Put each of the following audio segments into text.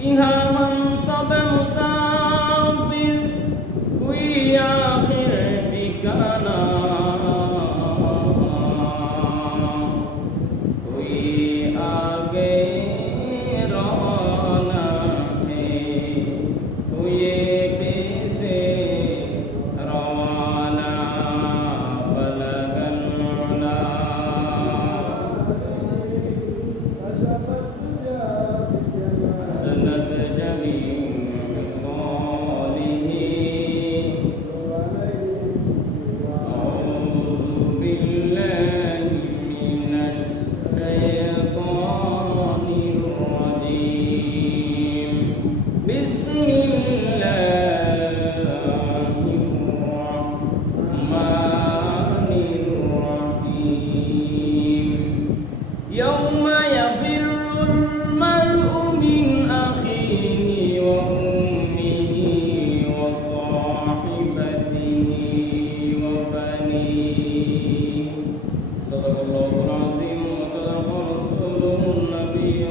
ইহা মনসব মুসাফির কুই আখির ঠিকানা يوم يفر المرء من أخيه وأمه وصاحبته وبنيه صدق الله العظيم وصدق رسوله النبي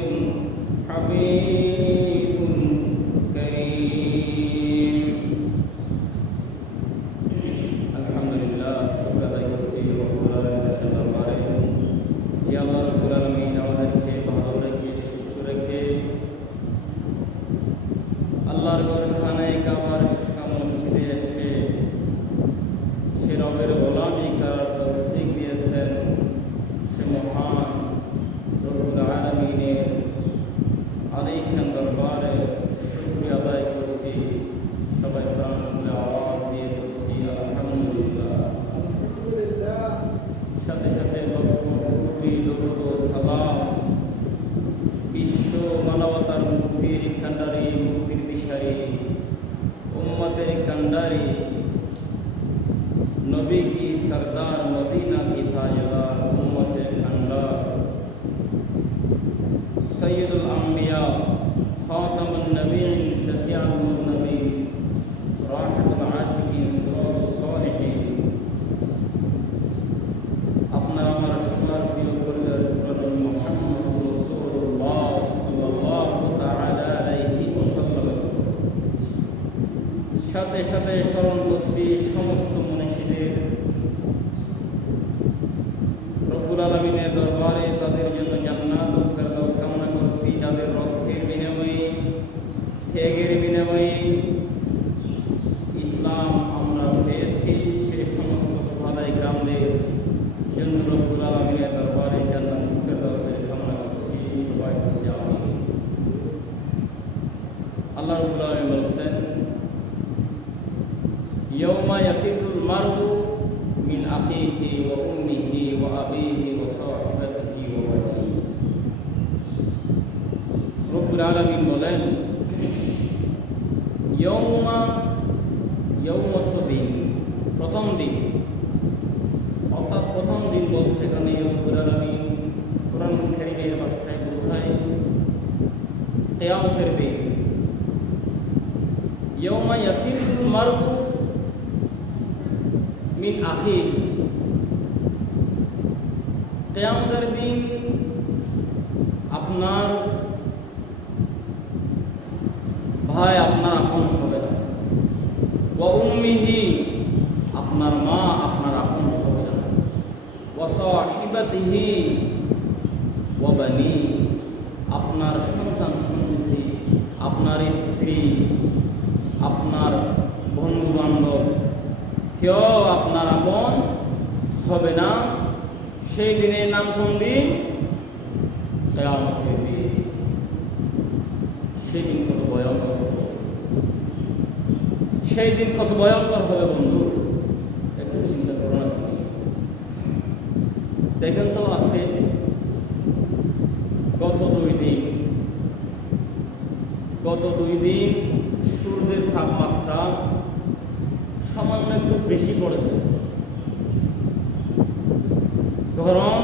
الحبيب الكريم الحمد لله شكرا لكثير وقرار رشد البارئ يا الله رب العالمين আমাদেরকে ভালো রেখে সুস্থ রেখে আল্লাহর ঘরখানায় কাবার কামল ফিরে এসে সে রবের গোলামি করার তৌফিক দিয়েছেন সে মহান রব্বুল আলামিনের আলিশান দরবারে শুকরিয়া আদায় করছি সবাই প্রাণ খুলে আওয়াজ দিয়ে করছি আলহামদুলিল্লাহ সাথে সাথে সালাম বিশ্ব মানবতার মুক্তির কান্ডারি মুক্তির দিশারি উম্মতের কান্ডারি নবী কি সরদার মদিনা কি তাজদার উম্মতের কান্ডার সৈয়দুল আম্বিয়া খাতামুন নবীন শফিউল মুজনবিন রাহমাতুল আশিকিন সিরাজুস সালিহিন আপনার আমার সবার প্রিয় পরিবার জুড়ানো মুহাম্মদ রাসূলুল্লাহ সাল্লাল্লাহু তাআলা আলাইহি ওয়াসাল্লাম সাথে সাথে স্মরণ করছি সমস্ত মনীষীদের রব্বুল আলামিনের দরবারে তাদের জন্য জান্নাতুল ফেরদাউস কামনা করছি যাদের রক্তের বিনিময়ে ত্যাগের বিনিময়ে ইসলাম আমরা পেয়েছি সেই সমস্ত সুহাদায়ে কেরামদের জন্য রব্বুল আলামিনের দরবারে জান্নাতুল ফেরদাউসের কামনা করছি সবাই বলছি আমিন আল্লাহ রাব্বুল আলামিন বলেন ইয়াউমা ইয়াফিরুল মারউ মিন আখিহি ওয়া উম্মিহি ওয়া আবিহি ওয়া সাহিবাতিহি ওয়া বানিহি রব্বুল আলামিন বলেন ইয়াউমাত দিন প্রথম দিন অর্থাৎ প্রথম দিন বলতে এখানে রব্বুল আলামিন কোরআন কারীমের ভাষায় বোঝায় কিয়ামতের দিন ইয়াউমা ইয়াফিরুল মারউ মিন আখিহি কিয়ামতের দিন আপনার ভাই আপনার আপন হবে না ওয়া উম্মিহি আপনার মা আপনার আপন হবে না ওয়া সাহিবাতিহি ওয়া বানি আপনার সন্তান সন্ততি আপনার স্ত্রী আপনার বন্ধু বান্ধব কেউ আপনার আপন হবে না সেই দিনের নাম কোন দিন কিয়ামতের দিন সেই দিন কত ভয়ঙ্কর হবে সেই দিন কত ভয়ঙ্কর হবে বন্ধু একটু চিন্তা করো না তুমি দেখেন তো আজকে গত দুই দিন সূর্যের তাপমাত্রা সামান্য একটু বেশি পড়েছে গরম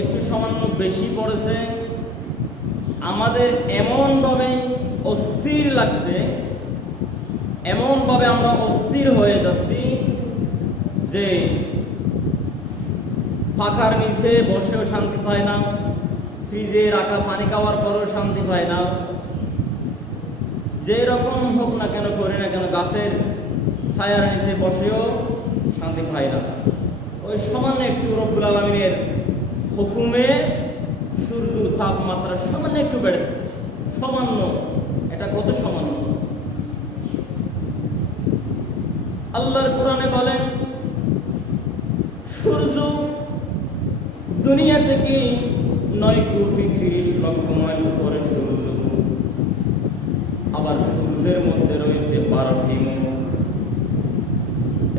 একটু সামান্য বেশি পড়েছে আমাদের এমনভাবে অস্থির লাগছে এমনভাবে আমরা অস্থির হয়ে যাচ্ছি যে পাখার নিচে বসেও শান্তি পায় না ফ্রিজে রাখা পানি খাওয়ার পরও শান্তি পায় না, যে রকম হোক না কেন করে না কেন গাছের ছায়ার নিচে বসেও শান্তি পায় না। ওই সামান্য একটু রব্বুল আলামিনের হুকুমে সূর্যের তাপমাত্রা সামান্য একটু বেড়েছে, সামান্য, এটা কত সামান্য। আল্লাহর কোরআনে বলেন সূর্য দুনিয়া থেকে 9,30,00,000 মাইল উপরে সূর্য, আবার সূর্যের মধ্যে রয়েছে 12টি মুখ।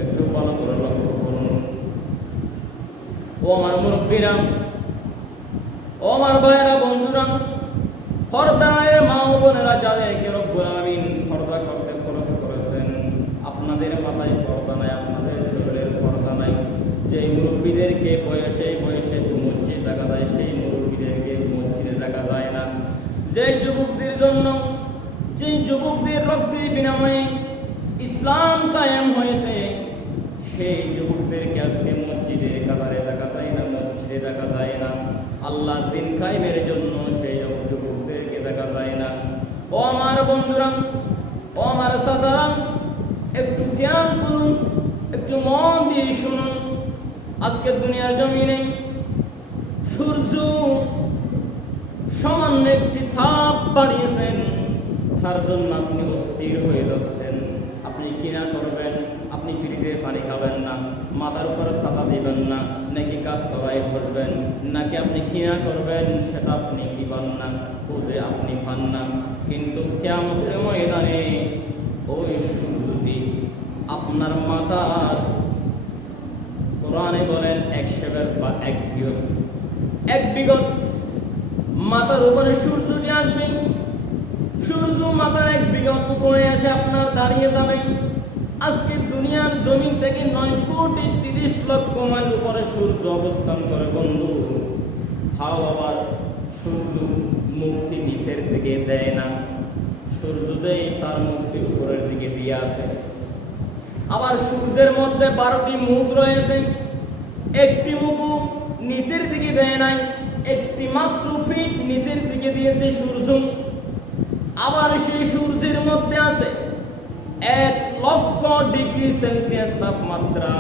একটু ভালো করে লক্ষ্য করুন। ও আমার মুরব্বীরা, ও আমার ভাইয়েরা, বন্ধুরা, পর্দায় মা ও বোনেরা, যাদেরকে রব্বুল আলামিন পর্দা করতে খরচ করেছেন, আপনাদের মাথায় পর্দা নাই, আপনাদের শরীরের পর্দা নাই। যেই মুরব্বীদেরকে বয়সে বয়সে মসজিদ দেখা যায়, সেই মুরব্বীদেরকে মসজিদে দেখা যায় না। যেই যুবকদের জন্য, যেই যুবকদের রক্তের বিনিময়ে ইসলাম কায়েম হয়েছে, সেই যুবকদেরকে আজকে মসজিদের কাতারে দেখা যায় না, মসজিদে দেখা যায় না। আল্লাহর দিন কায়েমের জন্য সেই যুবকদেরকে দেখা যায় না। ও আমার বন্ধুরা, ও আমার চাচারা, একটু জ্ঞান করুন, একটু মন দিয়ে শুনুন। আজকে দুনিয়ার জমিনে সূর্য সামান্য একটি তাপ বাড়িয়েছেন, তার জন্য আপনি অস্থির হয়ে যাচ্ছেন। আপনি কিনা করবেন, আপনি ফ্রিজে পানি খাবেন না, মাথার উপরে ছাতা দিবেন না, নাকি গাছতলায় বসবেন, নাকি আপনি কিনা করবেন, সেটা আপনি কি পান না, খুঁজে আপনি পান না। কিন্তু কিয়ামতের ময়দানে ওই সূর্যটি আপনার মাথার, কোরআনে বলেন 100 বা 1 বিঘত মাথার উপরে সূর্যটি আসবে। সূর্য মাথার 1 বিঘত উপরে এসে আপনার দাঁড়িয়ে যাবে। আজকে দুনিয়ার জমিন থেকে 9,30,00,000 মাইল উপরে সূর্য অবস্থান করে বন্ধু। তাও আবার সূর্য মুক্তি নিচের দিকে দেয় না, সূর্য দেয় তার মুক্তি উপরের দিকে দিয়ে আসে। আবার সূর্যের মধ্যে 12টি মুখ রয়েছে, একটি মুখও নিচের দিকে দেয় নাই, একটি মাত্র ফিট নিচের দিকে দিয়েছে সূর্য। আবার সেই সূর্যের মধ্যে আছে 1,00,000 ডিগ্রি সেলসিয়াস তাপমাত্রা,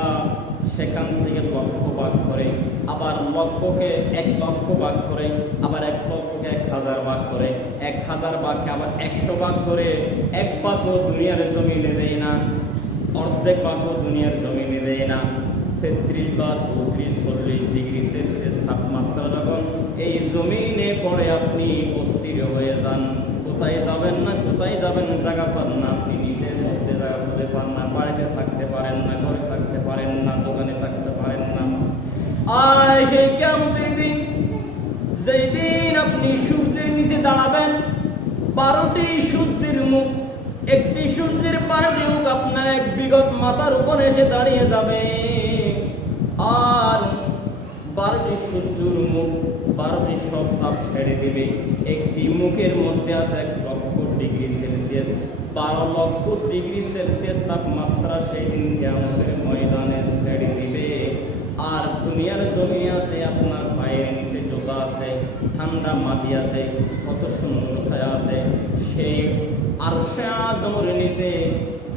সেখান থেকে লক্ষ ভাগ করে, আবার লক্ষকে 1,00,000 ভাগ করে, আবার 1,00,000কে 1,000 ভাগ করে, 1,000 ভাগকে আবার 100 ভাগ করে। 1 ভাগও দুনিয়ার জমিনে দেয় না, অর্ধেক ভাগও দুনিয়ার জমিনে দেয় না। 33 বা 34, 40 ডিগ্রি সেলসিয়াস তাপমাত্রা যখন এই জমিনে পড়ে, আপনি অস্থির হয়ে যান। কোথায় যাবেন না, কোথায় যাবেন জায়গা পান না, আপনি নিজের মধ্যে জায়গা খুঁজে পান না, বাড়িতে থাকতে পারেন না, ঘরে থাকতে পারেন না, দোকানে থাকতে পারেন না। আর সেই কিয়ামতের দিন, যেই দিন আপনি সূর্যের নিচে দাঁড়াবেন, 12টি সূর্যের মুখ, একটি সূর্যের 12টি মুখ আপনার 1 বিঘত মাথার উপরে এসে দাঁড়িয়ে যাবে। আর 12টি সূর্যের মুখ 12টি সব তাপ ছেড়ে দিবে। একটি মুখের মধ্যে আছে 1,00,000 ডিগ্রি সেলসিয়াস, 12,00,000 ডিগ্রি সেলসিয়াস তাপমাত্রা সেই দিন কিয়ামতের ময়দানে ছেড়ে দিবে। আর দুনিয়ার জমিনে আছে আপনার পায়ের নিচে জোতা আছে, ঠান্ডা মাটি আছে, কত সুন্দর ছায়া আছে। সেই আরশে আযমের নিচে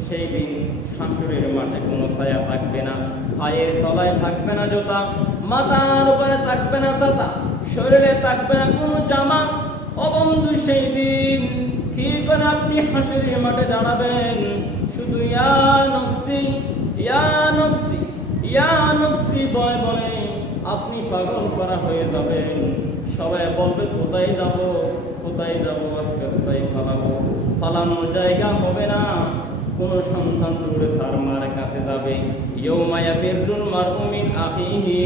সেই দিন হাসরের মাঠে কোনো ছায়া থাকবে না, পায়ের তলায় থাকবে না জোতা, মাথার উপরে থাকবে না ছাতা, শরীরে থাকবে না কোনো জামা। ও বন্ধু, সেই দিন কি করে আপনি হাসরের মাঠে দাঁড়াবেন? শুধু ইয়া নফসি ইয়া নফসি ইয়া নফসি বলে বলে আপনি পাগল করা হয়ে যাবেন। সবাই বলবে কোথায় যাব, কোথায় যাব, আজকে কোথায় পালাবো, পালানোর জায়গা হবে না। কোন সন্তান দৌড়ে তার মার কাছে যাবে, ইয়াউমা ইয়াফিরুল মারউ মিন আখিহি,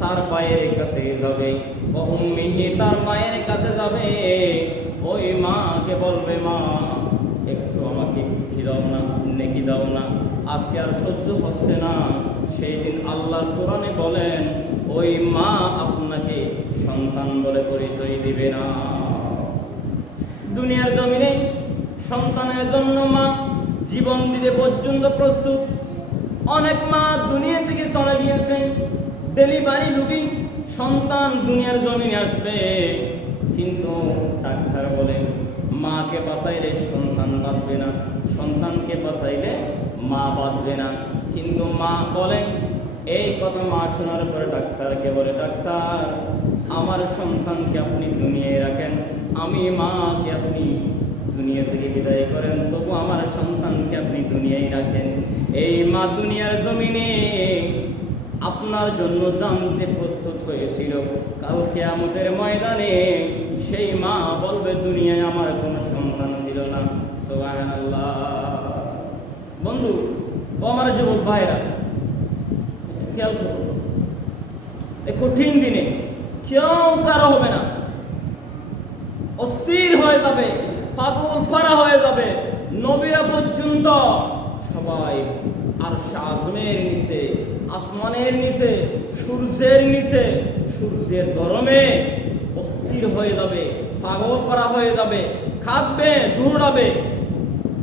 তার ভাইয়ের কাছে যাবে, ওয়া উম্মিহি, তার মায়ের কাছে যাবে। ওই মাকে বলবে, মা একটু আমাকে খিদাও না, নেকি দাও না, আজকে আর সহ্য হচ্ছে না। সেই দিন আল্লাহর কোরআনে বলেন, ওই মা আপনাকে সন্তান বলে পরিচয় দিবে না। দুনিয়ার জমিনে সন্তানের জন্য মা জীবন দিতে পর্যন্ত প্রস্তুত। অনেক মা দুনিয়া থেকে চলে গিয়েছে, ডেলিভারি রোগী সন্তান দুনিয়ার জমিনে আসবে, কিন্তু ডাক্তার বলে মাকে বাঁচাইলে সন্তান বাঁচবে না, সন্তানকে বাঁচাইলে মা বাঁচবে না। কিন্তু মা বলে, এই কথা মা শোনার পরে ডাক্তারকে বলে, ডাক্তার আমার সন্তানকে আপনি দুনিয়ায় রাখেন, আমি মাকে আপনি দুনিয়া থেকে বিদায় করেন, তবু আমার সন্তানকে আপনি দুনিয়ায় রাখেন। এই মা দুনিয়ার জমিনে আপনার জন্য জানতে প্রস্তুত হয়েছিল, কাল কিয়ামতের ময়দানে সেই মা বলবে দুনিয়ায় আমার কোনো সন্তান ছিল না। সুবহানাল্লাহ। বন্ধু ও আমার যুবক ভাইরা, খেয়াল করো, এই কঠিন দিনে কেউ কারো হবে না, অস্থির হয়ে যাবে, পাগল পারা হয়ে যাবে। নবীরা পর্যন্ত সবাই আরশ আজমের নিচে, আসমানের নিচে, সূর্যের নিচে, সূর্যের গরমে অস্থির হয়ে যাবে, পাগল পারা হয়ে যাবে, কাঁদবে, দৌড়াবে।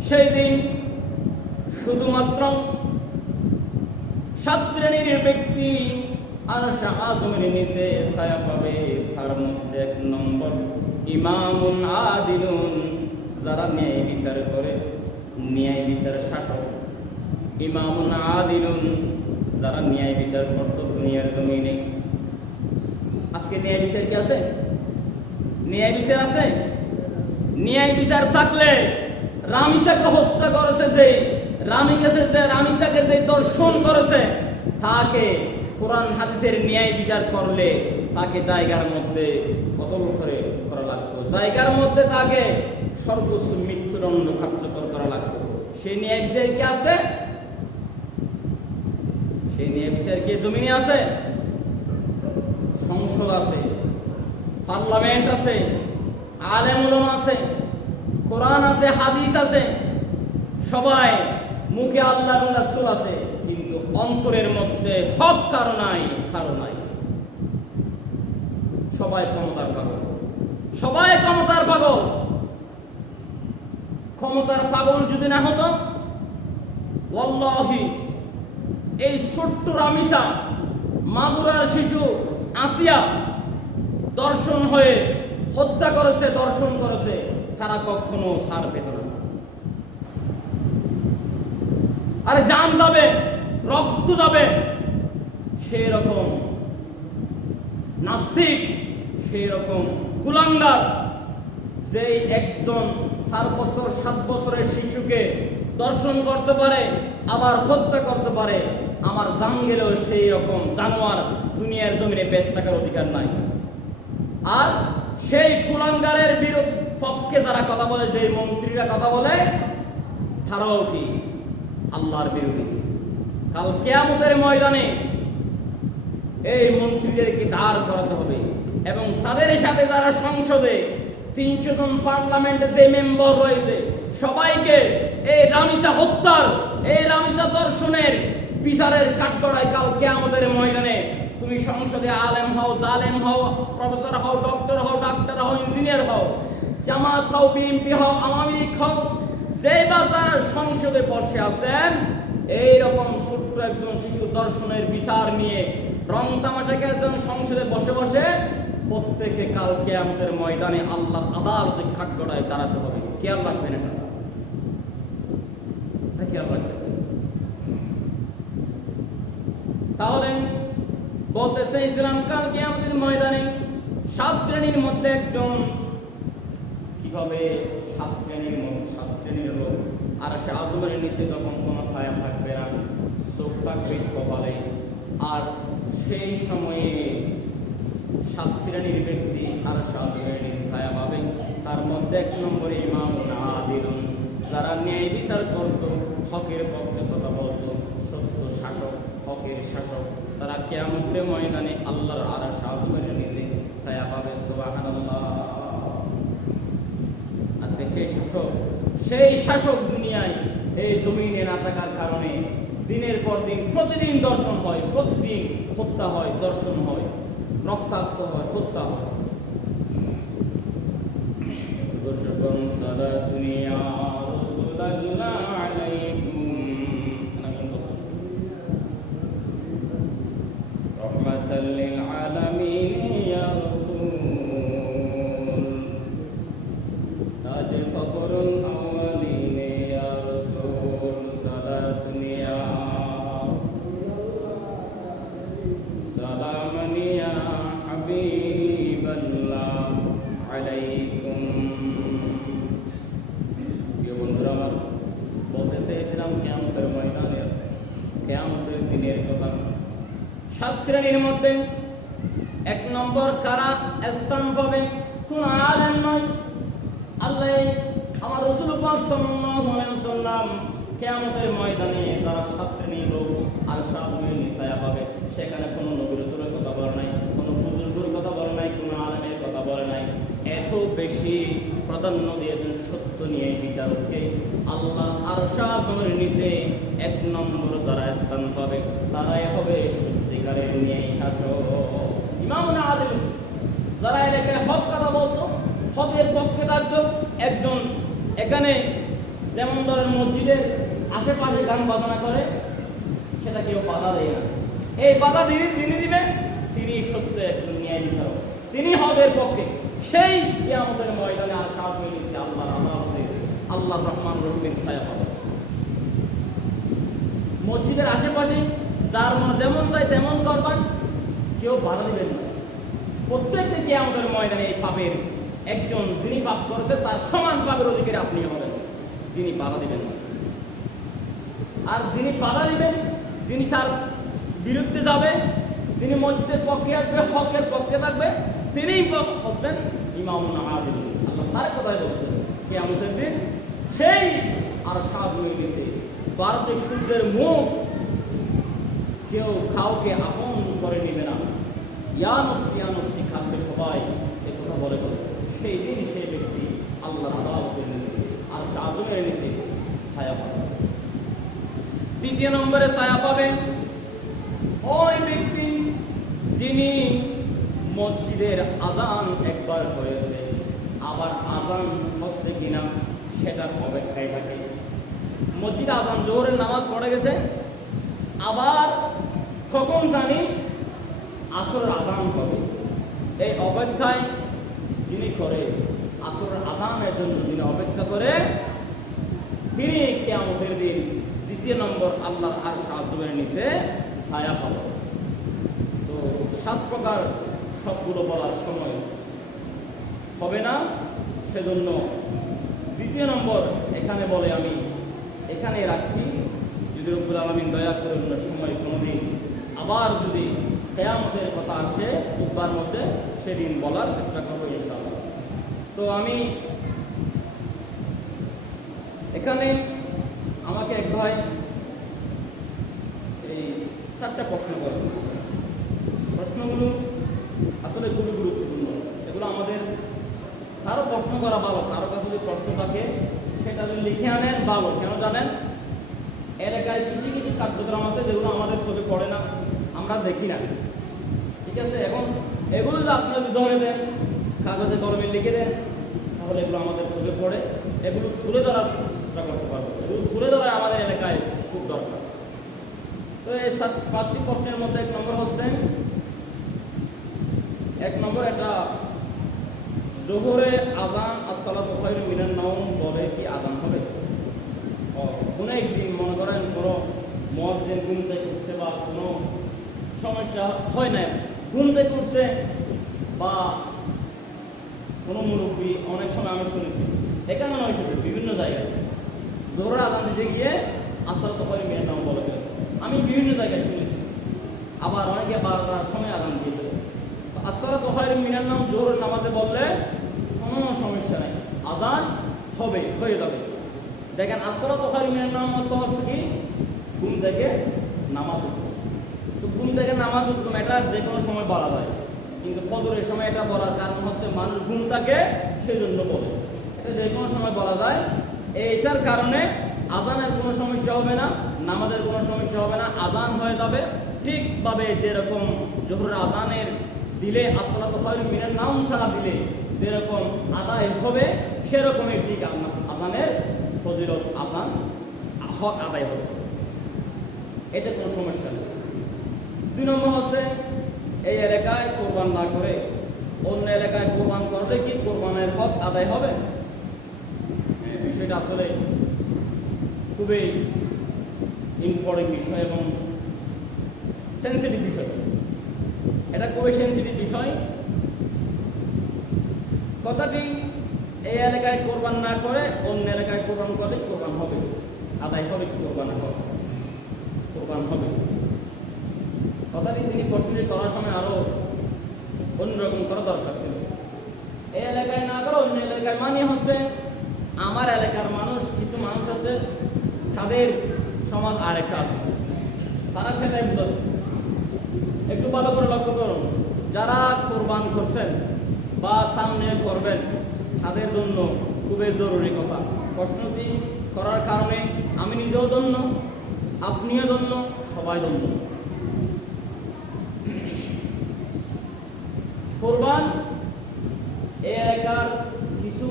সেই দিন শুধুমাত্র 7 শ্রেণীর ব্যক্তি আরশ আজমের নিচে ছায়া পাবে। তার মধ্যে 1 নম্বর ইমামুন আদিলুন, যারা ন্যায় বিচার করে, ন্যায় বিচার শাসক। ইমামুন আদিলুন, যারা ন্যায় বিচার করত দুনিয়ার জমিনে। আজকে ন্যায় বিচার কি আছে? ন্যায় বিচার আছে? ন্যায় বিচার থাকলে রামিসাকে হত্যা করেছে যে, রামিসাকে যে দর্শন করেছে, তাকে কোরআন হাদিসের ন্যায় বিচার করলে তাকে জায়গার মধ্যে কতল করা লাগতো, জায়গার মধ্যে তাকে সর্বোচ্চ মৃত্যুদণ্ড কার্যকর করা লাগতো। সেই ন্যায় বিচার কি আছে? সেই ন্যায় বিচার কি জমিনে আছে? সংসদ আছে, পার্লামেন্ট আছে, আলেম উলামা আছে, কোরআন আছে, হাদিস আছে, সবাই মুখে আল্লাহর রাসূল আছে, কিন্তু অন্তরের মধ্যে হক কারো নাই। সবাই ক্ষমতার পাগল, সবাই ক্ষমতার পাগল। ক্ষমতার পাগল যদি না হতো, ওয়াল্লাহি এই ছোট্ট রামিসা, মাগুরার শিশু আসিয়া দর্শন হয়ে হত্যা করেছে, দর্শন করেছে, তারা কখনো ছাড় পেত না। আরে জান যাবে, রক্ত যাবে, সেই রকম নাস্তিক, সেই রকম কুলাঙ্গার, যে একজন 4 বছর 7 বছরের শিশুকে দর্শন করতে পারে, আবার হত্যা করতে পারে, আমার জান গেলেও সেই রকম জানোয়ার দুনিয়ার জমিনে বেঁচে থাকার অধিকার নাই। আর সেই কুলাঙ্গারের পক্ষে যারা কথা বলে, যে মন্ত্রীরা কথা বলে, তারাও কি আল্লাহর বিরোধী। কাল কিয়ামতের ময়দানে এই মন্ত্রীদেরকে দাঁড় করাতে হবে, এবং তাদের সাথে যারা সংসদে 300 জন পার্লামেন্টে যে মেম্বার রয়েছে, সবাইকে এই রামিসা হত্যার, এই রামিসা দর্শনের বিচারের কাঠগড়ায় কাল কিয়ামতের ময়দানে তুমি সংসদে আলেম হও, জালেম হও, প্রফেসর হও, ডক্টর হও, ডাক্তার হও, ইঞ্জিনিয়ার হও, জামাত হও, বিএনপি হও, আওয়ামী লীগ হও, যে বাজার সংসদে বসে আছেন, এইরকম ছোট্ট একজন শিশু দর্শনের বিচার নিয়ে রং তামাশাকে একজন সংসদে বসে বসে প্রত্যেকে কাল কিয়ামতের ময়দানে আল্লাহর আদালতে কাঠগড়ায় দাঁড়াতে হবে। খেয়াল রাখবেন, এটা খেয়াল রাখবেন। তাহলে বলতে চাইছিলাম, কাল কিয়ামতের ময়দানে 7 শ্রেণীর মধ্যে একজন, কিভাবে 7 শ্রেণীর লোক, আর সে আজমের নিচে যখন কোনো ছায়া থাকবে না, চোখ থাকবে কপালে, আর সেই সময়ে 7 শ্রেণীর ব্যক্তি আর 7 শ্রেণীর ছায়া পাবে। তার মধ্যে 1 নম্বরে ইমামুন আদিলুন, যারা ন্যায় বিচার করত, হকের পক্ষে কথা বলতো, সত্য শাসক, হকের শাসক, তারা কিয়ামতের ময়দানে আল্লাহর আরশ আজমের নিচে ছায়া পাবে। সুবহানাল্লাহ। আছে সেই শাসক দুনিয়ায় এই জমিনে না থাকার কারণে দিনের পর দিন প্রতিদিন দর্শন হয়, প্রতিদিন হত্যা হয়, দর্শন হয়, রক্তাক্ত হয়, হত্যা হয়। রহমাতাল লিল আলামিন ইয়া রাসূল 7 শ্রেণীর মধ্যে 1 নম্বর কারা স্থান পাবে? কোন আলেম নয়। আল্লাহ আমার রাসূল পাক সাল্লাল্লাহু আলাইহি ওয়াসাল্লাম কিয়ামতের ময়দানে যারা 7 শ্রেণীর লোক আর 7 শ্রেণীর ছায়া পাবে, সেখানে কোনো নবী রাসূলের কথা বলে নাই, কোনো বুজুর্গের কথা বলে নাই, কোনো আলেমের কথা বলে নাই। এত বেশি প্রাধান্য দিয়েছেন সত্য নিয়ে বিচারককে। আল্লাহ আরশ আসমানের নিচে 1 নম্বর যারা স্থান পাবে তারাই হবে সত্যিকারের ন্যায় শাসক, ইমামুন আদিল। যারা এলাকায় হক কথা বলতো, হকের পক্ষে থাকতো। একজন এখানে যেমন ধরেন মসজিদের আশেপাশে গান বাজনা করে, সেটা কেউ বাধা দেয় না। এই বাধা যিনি দিবে তিনি সত্য একজন ন্যায় বিচারক, তিনি হকের পক্ষে। সেই কিয়ামতের ময়দানে আরশ আসমানের নিচে আল্লাহ রহমান রহিমের ছায়া পাবে। মসজিদের আশেপাশে যার মন যেমন চাই তেমন করবেন, কেউ বাধা দিবেন না। প্রত্যেককে কিয়ামতের ময়দানে এই পাপের একজন যিনি পাপ করেছে তার সমান পাপের অধিকারী আপনি হবেন, যিনি বাধা দিবেন না। আর যিনি বাধা দিবেন, যিনি তার বিরুদ্ধে যাবে, যিনি মসজিদের পক্ষে আসবে, হকের পক্ষে থাকবে, তিনিই হচ্ছেন ইমামুন আদিল। আল্লাহ তার কথাই বলছেন কিয়ামতের দিন সেই আর সাজ হয়ে গেছে ভারতের সূর্যের মুখ কেউ কাউকে আপন করে নেবে না। ইয়া নফসি খাবে সবাই এ কথা বলে বলে সেই দিন সেই ব্যক্তি আল্লাহ আদালতের নিচে আর সাজমের নিচে ছায়া পাবে। 2 নম্বরে ছায়া পাবে ওই ব্যক্তি যিনি মসজিদের আজান একবার হয়েছে, আবার আজান হচ্ছে কিনা সেটার অপেক্ষায় থাকে। মসজিদে আজান জোহরের নামাজ পড়ে গেছে, আবার কখন জানি আসরের আজান হবে, এই অপেক্ষায় যিনি করে, আসরের আজানের জন্য যিনি অপেক্ষা করে, তিনি কিয়ামতের দিন 2 নম্বর আল্লাহর আরশ আসমানের নিচে ছায়া পাবে। তো 7 প্রকার সবগুলো বলার সময় হবে না, সেজন্য 2 নম্বর এখানে বলে আমি এখানে রাখছি। যদি রব্বুল আলামিন দয়া করে অন্য সময় কোনোদিন আবার যদি কিয়ামতের কথা আসে খুতবার মধ্যে, সেদিন বলার চেষ্টা করবো ইনশাআল্লাহ। তো আমি এখানে আমাকে এক ভাই এই 4টা প্রশ্ন করে, প্রশ্নগুলো আসলে খুবই গুরুত্বপূর্ণ। এগুলো আমাদের কারো প্রশ্ন করা ভালো, কারো কাছে যদি প্রশ্ন থাকে সেটা যদি লিখে আনেন ভালো। কেন জানেন, এলাকায় কিছু কিছু কার্যক্রম আছে যেগুলো আমাদের চোখে পড়ে না, আমরা দেখি না, ঠিক আছে। এখন এগুলো যদি আপনি যদি ধরে দেন, কাগজে কলমে লিখে দেন, তাহলে এগুলো আমাদের চোখে পড়ে, এগুলো তুলে ধরার চেষ্টা করতে পারবো। এগুলো তুলে ধরা আমাদের এলাকায় খুব দরকার। তো এই 5টি প্রশ্নের মধ্যে 1 নম্বর হচ্ছে, 1 নম্বর এটা জোহরে আজান আসসালাতু খায়রুম মিনান নাওম বলে কি আজান হবে? কোনো একদিন মনে করেন কোনো মুয়াজ্জিন ঘুম থেকে উঠছে বা কোনো সমস্যা হয় না, ঘুম থেকে উঠছে, বা কোনো মুরব্বী, অনেক সময় আমি শুনেছি এখানে নয় শুধু বিভিন্ন জায়গায় জোহরের আজান দিতে গিয়ে আসসালাতু খায়রুম মিনান নাওম বলে গেছে, আমি বিভিন্ন জায়গায় শুনেছি। আবার অনেকে 12টার সময় আজান দিয়ে গেছে। আসসালাতু খায়রুম মিনান নাওম জোহরের নামাজে বললে কোনো সমস্যা নাই, আজান হবে, হয়ে যাবে। দেখেন আসসালাতু খায়রুম মিনান নাওম অর্থ হচ্ছে কি ঘুম থেকে নামাজ উঠবে। তো ঘুম থেকে নামাজ উঠবে এটা যে কোনো সময় বলা যায়, কিন্তু ফজরের সময় এটা বলার কারণ হচ্ছে মানুষ ঘুম থাকে সেই জন্য বলে, এটা যে কোনো সময় বলা যায়। এইটার কারণে আজানের কোনো সমস্যা হবে না, নামাজের কোনো সমস্যা হবে না, আজান হয়ে যাবে ঠিকভাবে। যেরকম জোহরের আজানের দিলে আসসালাতু খায়রুম মিনান নাওম ছাড়া দিলে যেরকম আদায় হবে, সেরকমই ঠিক আজানের ফজিলত, আজান হক আদায় হবে, এটা কোনো সমস্যা নেই। 2 নম্বর হচ্ছে এই এলাকায় কোরবান না করে অন্য এলাকায় কোরবান করলে কি কোরবানের হক আদায় হবে? এই বিষয়টা আসলে খুবই ইম্পর্টেন্ট বিষয় এবং সেন্সিটিভ বিষয়, এটা খুবই সেন্সিটিভ বিষয়। কথাটি এই এলাকায় কোরবান না করে অন্য এলাকায় কোরবান করলে কোরবান হবে, আদায় হবে কি কোরবান হবে? কোরবান হবে। কথাটি তিনি প্রশ্নটি করার সময় আরো অন্যরকম করা দরকার ছিল। এই এলাকায় না করে অন্য এলাকায়, মানে হচ্ছে আমার এলাকার মানুষ, কিছু মানুষ আছে তাদের সমাজ আরেকটা আছে, তারা সেটাই বুঝেছে। একটু ভালো করে লক্ষ্য করুন, যারা কোরবান করছেন বা সামনে করবেন তাদের জন্য খুবই জরুরি কথা। প্রশ্নটি করার কারণে আমি নিজেও ধন্য, আপনিও ধন্য, সবাই ধন্য। কোরবান এই এলাকার কিছু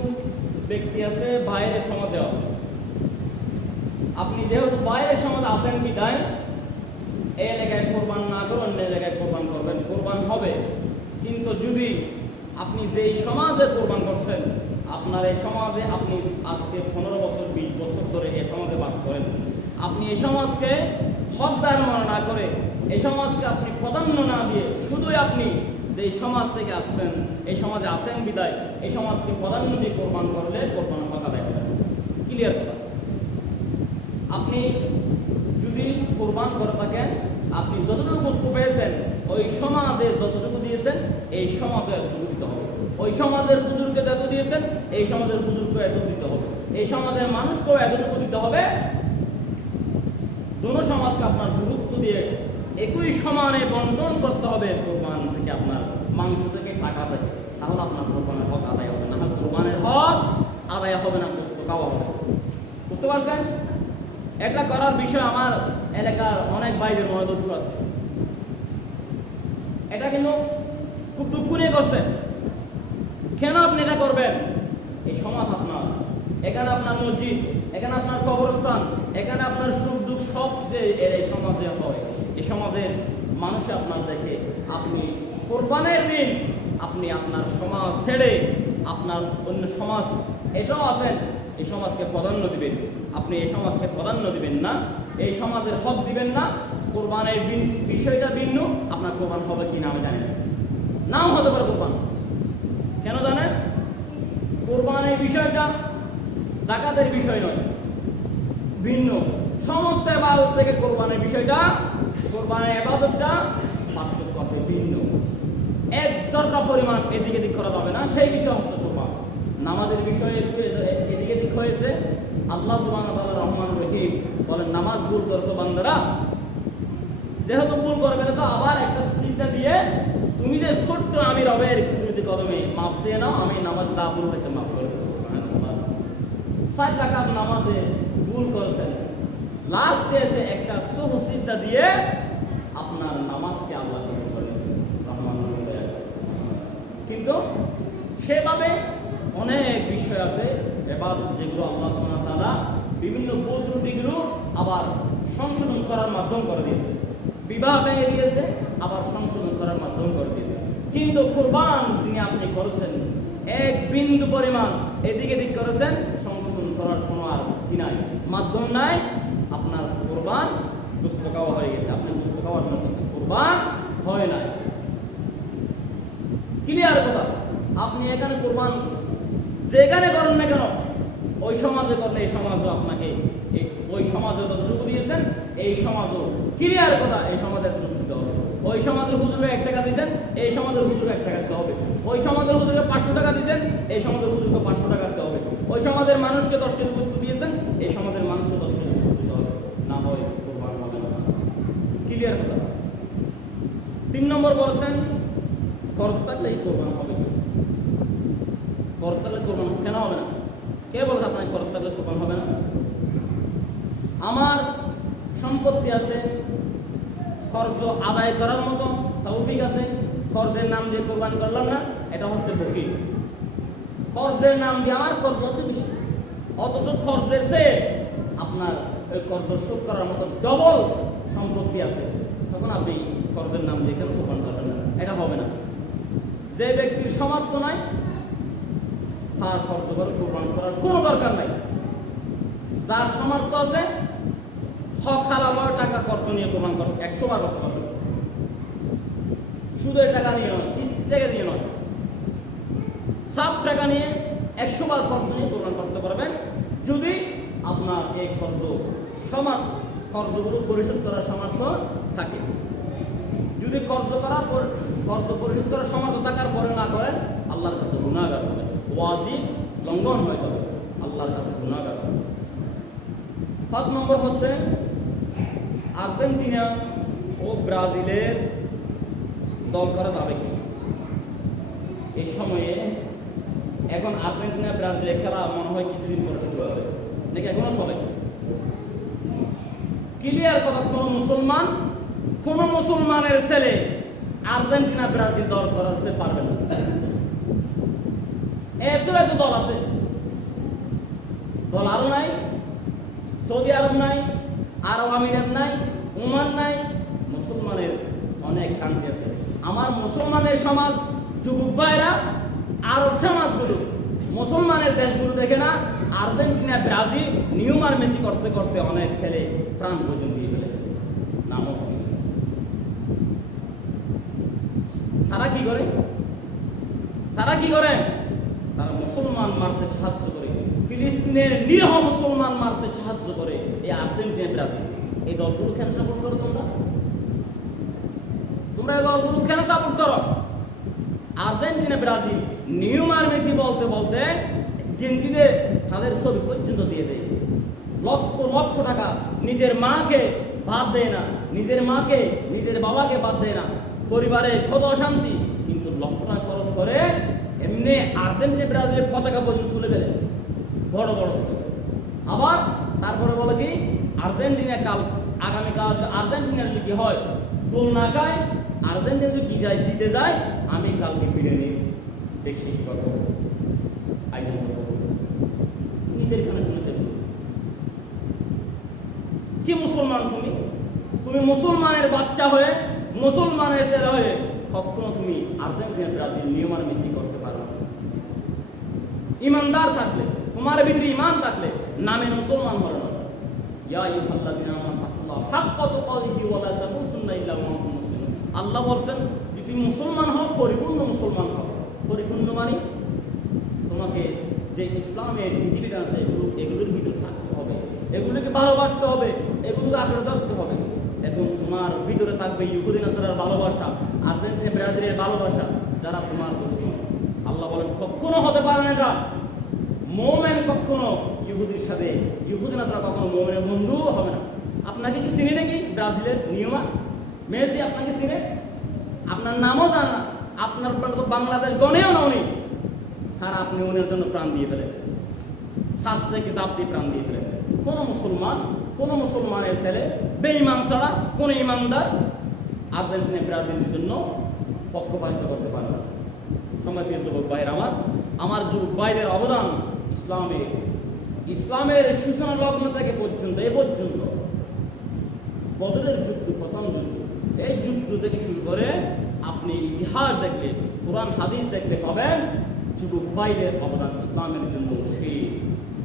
ব্যক্তি আছে, বাইরের সমাজে আছে। আপনি যেহেতু বাইরের সমাজে আছেন বিদায় এই এলাকায় কোরবান না করে অন্য এলাকায় কোরবান করবেন, কোরবান হবে। কিন্তু যদি আপনি যেই সমাজে কোরবান করছেন, আপনার এই সমাজে আপনি আজকে 15 বছর 20 বছর ধরে এই সমাজে বাস করেন, আপনি এই সমাজকে হকদার মনে না করে, এই সমাজকে আপনি প্রাধান্য না দিয়ে, শুধুই আপনি যেই সমাজ থেকে আসছেন, এই সমাজে আছেন বিদায় এই সমাজকে প্রাধান্য দিয়ে কোরবান করলে কোরবান হক আদায় হবে। ক্লিয়ার কথা? আপনি যদি কোরবান করে থাকেন, আপনি যতটুকু বস্তু পেয়েছেন ওই সমাজে যতটুকু দিয়েছেন এই সমাজে এতটুকু দিতে হবে। ওই সমাজের বুজুর্গকে যত দিয়েছেন এই সমাজের বুজুর্গকে এত দিতে হবে, এই সমাজের মানুষকেও এতটুকু দিতে হবে। দোনো সমাজকে আপনার গুরুত্ব দিয়ে একই সমানে বন্টন করতে হবে। কোরবান থেকে আপনার মাংস থেকে টাকা থেকে, তাহলে আপনার কোরবানের হক আদায় হবে না। কোরবানের হক আদায় হবে না, বুঝতে পাওয়া হবে। বুঝতে পারছেন? এটা করার বিষয় আমার এলাকার অনেক ভাইদের মনে দুঃখ আছে। এটা কিন্তু খুব দুঃখ নিয়ে করছেন। কেন আপনি এটা করবেন? এই সমাজ আপনার, এখানে আপনার মসজিদ, এখানে আপনার কবরস্থান, এখানে আপনার সুখ দুঃখ সব যে এই সমাজে হয়, এই সমাজের মানুষ আপনার দেখে আপনি কোরবানের দিন আপনি আপনার সমাজ ছেড়ে আপনার অন্য সমাজ এটাও আছেন, এই সমাজকে প্রাধান্য দিবেন। আপনি এই সমাজকে প্রাধান্য দিবেন না, এই সমাজের হক দিবেন না। কোরবানের বিষয়টা ভিন্ন, আপনার কোরবান হবে কি না আমি জানি না, নাও হতে পারে কোরবান। কেন জানেন? কোরবানের বিষয়টা যাকাতের বিষয় নয়, ভিন্ন। সমস্ত ইবাদত থেকে কোরবানের বিষয়টা, কোরবানের ইবাদতটা পার্থক্য আছে, ভিন্ন। এক জররা পরিমাণ এদিকে দিক করা যাবে না, সেই বিষয় হচ্ছে কোরবান। নামাজের বিষয়ে এদিকে দিক হয়েছে, আল্লাহ সুবহানাহু ওয়া তাআলা রহমানুর রহিম বলেন, নামাজ ভুল করেছো বান্দারা, যেহেতু ভুল করে ফেলেছো আবার একটা সিজদা দিয়ে তুমি যে ছোট্ট আমি রবের কুদরতি কদমে মাফ দিয়ে নাও, আমি নামাজ যা ভুল হয়েছে মাফ করে দেবো। 4 রাকাত নামাজে ভুল করেছেন, লাস্টে এসে একটা সুহু সিজদা দিয়ে আপনার নামাজকে আল্লাহ কবুল করেছেন রহমানুর রহিম। কিন্তু সেভাবে অনেক বিষয় আছে ইবাদত যেগুলো আল্লাহ সুবহানাহু ওয়া তাআলা বিভিন্ন ভুল ত্রুটিগুলো আবার সংশোধন করার মাধ্যম করে দিয়েছে। বিবাহ ভেঙে দিয়েছে, আবার সংশোধন করার মাধ্যম করে দিয়েছে। কিন্তু কোরবান যিনি আপনি করেছেন, এক বিন্দু পরিমাণ এদিকে দিক করেছেন, সংশোধন করার কোনো আর কি নাই, মাধ্যম নাই। আপনার কোরবান দুষ্টকাওয়া হয়ে গেছে, আপনি দুষ্টকাওয়ার জন্য করছেন, কোরবান হয় নাই। ক্লিয়ার কথা? আপনি এখানে কোরবান যেখানে করেন না কেন, ওই সমাজে করলে এই সমাজও আপনাকে ওই সমাজও যতটুকু দিয়েছেন এই সমাজও, ক্লিয়ার কথা, এই সমাজে এতটুকু দিতে হবে। ওই সমাজের হুজুরে 1 টাকা দিয়েছেন, এই সমাজের হুজুরে 1 টাকা দিতে হবে। ওই সমাজের হুজুরে 500 টাকা দিয়েছেন, এই সমাজের হুজুরকে 500 টাকা দিতে হবে। ওই সমাজের মানুষকে 10 কেজি বস্তু দিয়েছেন, এই সমাজের মানুষকে 10 কেজি বস্তু দিতে হবে, না হয় কোরবান হবে না। ক্লিয়ার কথা? 3 নম্বর বলছেন খরচ থাকলে এই কোরবান হবে। খরচ থাকলে কোরবান কেন হবে না? কে বলছে আপনার খরচ থাকলে কোরবান হবে না? আমার সম্পত্তি আছে, খরচ আদায় করার মতো তৌফিক আছে, খরচের নাম দিয়ে কোরবান করলাম না, এটা হচ্ছে বকিল। খরচের নাম দিয়ে আমার খরচ আছে বেশি, অথচ খরচের চেয়ে আপনার ওই খরচ শোধ করার মতো ডবল সম্পত্তি আছে, তখন আপনি খরচের নাম দিয়ে কেন কোরবান করবেন না? এটা হবে না। যে ব্যক্তির সামর্থ্য নাই তার খরচ করে কোরবান করার কোনো দরকার নাই। যার সামর্থ্য আছে হক হালাল টাকা খরচ নিয়ে কোরবান করো, 100 বার করতে পারবে। সুদের টাকা নিয়ে নয়, কিস্তি থেকে নিয়ে নয়, সব টাকা নিয়ে 100 বার খরচ নিয়ে কোরবান করতে পারবেন, যদি আপনার এই খরচগুলো পরিশোধ করার সামর্থ্য থাকে। যদি কর্জ পরিশোধ করার সমর্থ থাকার পরে না করেন, আল্লাহর কাছে গুনাহগার হবে, ওয়াজিব লঙ্ঘন হয়ে যাবে, আল্লাহর কাছে গুনাহগার হবে। 5 নম্বর হচ্ছে আর্জেন্টিনা ও ব্রাজিলের দল করা যাবে কি এই সময়ে? এখন আর্জেন্টিনা ব্রাজিলের খেলা মনে হয় কিছুদিন পরে শুরু হবে নাকি এখনো চলে? ক্লিয়ার কথা, কোন মুসলমানের ছেলে আর্জেন্টিনা ব্রাজিল দল করাতে পারবে না। এত দল আছে, দল আরো নাই, সৌদি আরব নাই, আরব আমিরাত নাই, ওমান নাই, মুসলমানের অনেক কান্ট্রি আছে। আমার মুসলমানের সমাজ যুবক ভাইরা আরব সমাজগুলো মুসলমানের দেশগুলো দেখে না, আর্জেন্টিনা ব্রাজিল নিউমার মেসি করতে করতে অনেক ছেলে প্রাণ পর্যন্ত দিয়ে ফেলে। তারা কি করে? তারা মুসলমান মারতে সাহায্য করে, ফিলিস্তিনের নিরীহ মুসলমান মারতে সাহায্য করে। এই আর্জেন্টিনা ব্রাজিল এই দলগুলো কেন সাপোর্ট করো? তোমরা এই দলগুলো কেন সাপোর্ট করো? আর্জেন্টিনা ব্রাজিল নিউমার মেসি বলতে বলতে গেঞ্জিতে তাদের ছবি পর্যন্ত দিয়ে দেয়, লক্ষ লক্ষ টাকা। নিজের মাকে বাদ দেয় না, নিজের মাকে নিজের বাবাকে বাদ দেয় না, পরিবারে কত অশান্তি, কিন্তু লক্ষ টাকা খরচ করে এমনি আর্জেন্টিনা ব্রাজিলের পতাকা পর্যন্ত তুলে ফেলে বড় বড়। আবার তারপরে বলে কি আর্জেন্টিনা আগামীকাল আর্জেন্টিনার যদি হয় গোল না খায়, আর্জেন্টিনা যদি কি যায় জিতে যায়, আমি কালকে বিরিয়ানি দেখছি নিজের খানে শুনেছে। কি মুসলমান তুমি মুসলমানের বাচ্চা হয়ে, মুসলমানের ছেলে হয়ে কখনো তুমি আর্জেন্টিনা ব্রাজিল নিউমার মেসি করতে পারো না। ইমানদার থাকলে, তোমার ভিতরে ইমান থাকলে নামে মুসলমান হবে না। ইয়া আইয়ুহাল্লাযীনা আমানু তাকুল্লাহ হাক্কা তুকাতিহি ওয়া লা তামুতুন্না ইল্লা ওয়া আনতুম মুসলিমুন। আল্লাহ বলেন যে তুমি মুসলমান হও, পরিপূর্ণ মুসলমান হও। পরিপূর্ণ মানে তোমাকে যে ইসলামের বিধিবিধান আছে এগুলোর ভিতরে থাকতে হবে, এগুলোকে ভালোবাসতে হবে, এগুলোকে আঁকড়ে ধরতে হবে। এখন তোমার ভিতরে থাকবে ইহুদি নাসারার ভালোবাসা, আর্জেন্টিনা ব্রাজিলের ভালোবাসা, যারা তোমার দুশমন। আল্লাহ বলেন কখনো হতে পারে না এটা। মুমিন কখনো ইহুদির সাথে, ইহুদি নাসারা কখনো মুমিনের বন্ধু হবে না। আপনাকে কি চিনে নাকি ব্রাজিলের নিয়মা মেসি? আপনাকে চিনে? আপনার নামও জানা না, আপনার তো বাংলাদেশ গণেও না উনি, আর আপনি উনার জন্য প্রাণ দিয়ে ফেলেন, সাত থেকে চাপ দিয়ে প্রাণ দিয়ে ফেলেন। কোন মুসলমানের ছেলে বেঈমান ছাড়া কোন ইমানদার আর্জেন্টিনা ব্রাজিলের জন্য পক্ষপাতিত্ব করতে পারে না। সম্মানিত যুবক ভাইয়ের, আমার যুবক ভাইদের অবদান ইসলামের সূচনা লগ্ন থেকে পর্যন্ত এ পর্যন্ত বদরের যুদ্ধ, প্রথম যুদ্ধ, এই যুদ্ধ থেকে শুরু করে আপনি ইতিহাস দেখলে, কোরআন হাদিস দেখতে পাবেন যুবক ভাইদের অবদান ইসলামের জন্য। সেই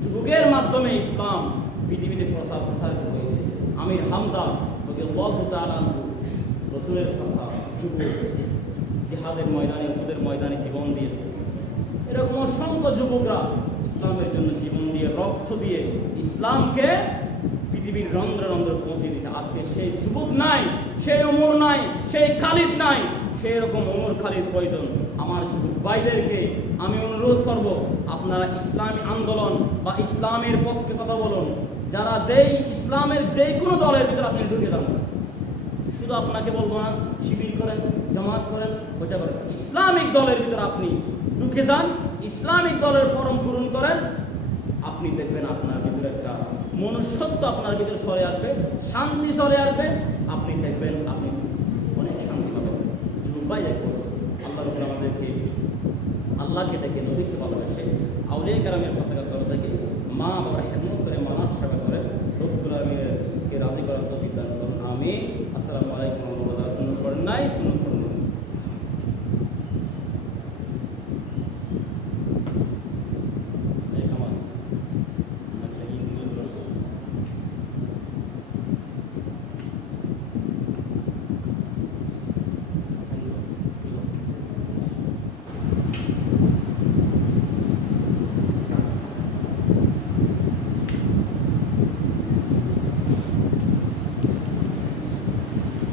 যুবকের মাধ্যমে ইসলাম পৃথিবীতে প্রসারিত হয়েছে। আমির হামজা রাদিয়াল্লাহু তাআলা আনহু রাসূলের চাচা, যুবক, জিহাদের ময়দানে, উহুদের ময়দানে জীবন দিয়েছে। এরকম অসংখ্য যুবকরা ইসলামের জন্য জীবন দিয়ে, রক্ত দিয়ে ইসলামকে পৃথিবীর রন্ধ্রে রন্ধ্রে পৌঁছে দিয়েছে। আজকে সেই যুবক নাই, সেই ওমর নাই, সেই খালিদ নাই, সেই রকম ওমর খালিদ প্রয়োজন। আমার যুবক ভাইদেরকে আমি অনুরোধ করব, আপনারা ইসলামী আন্দোলন বা ইসলামের পক্ষে কথা বলুন। যারা যেই ইসলামের যে কোনো দলের ভিতরে আপনি ঢুকে যান, শুধু আপনাকে বলবো না শিবির করেন, জামাত করেন, ওইটা করেন, ইসলামিক দলের ভিতরে আপনি ঢুকে যান, ইসলামিক দলের ফরম পূরণ করেন, আপনি দেখবেন আপনার ভিতরে একটা মনুষ্যত্ব আপনার ভিতরে চলে আসবে, শান্তি চলে আসবে, আপনি দেখবেন আপনি অনেক শান্তি পাবেন। যুবক ভাই দেখবো আল্লাহ রব্বুল আমাদেরকে আল্লাহকে দেখে, নবীকে ভালোবাসে, আউলিয়া কেরামের পতাকার তলা থেকে মা বাবার খেদমত করে, মানব সেবা করে।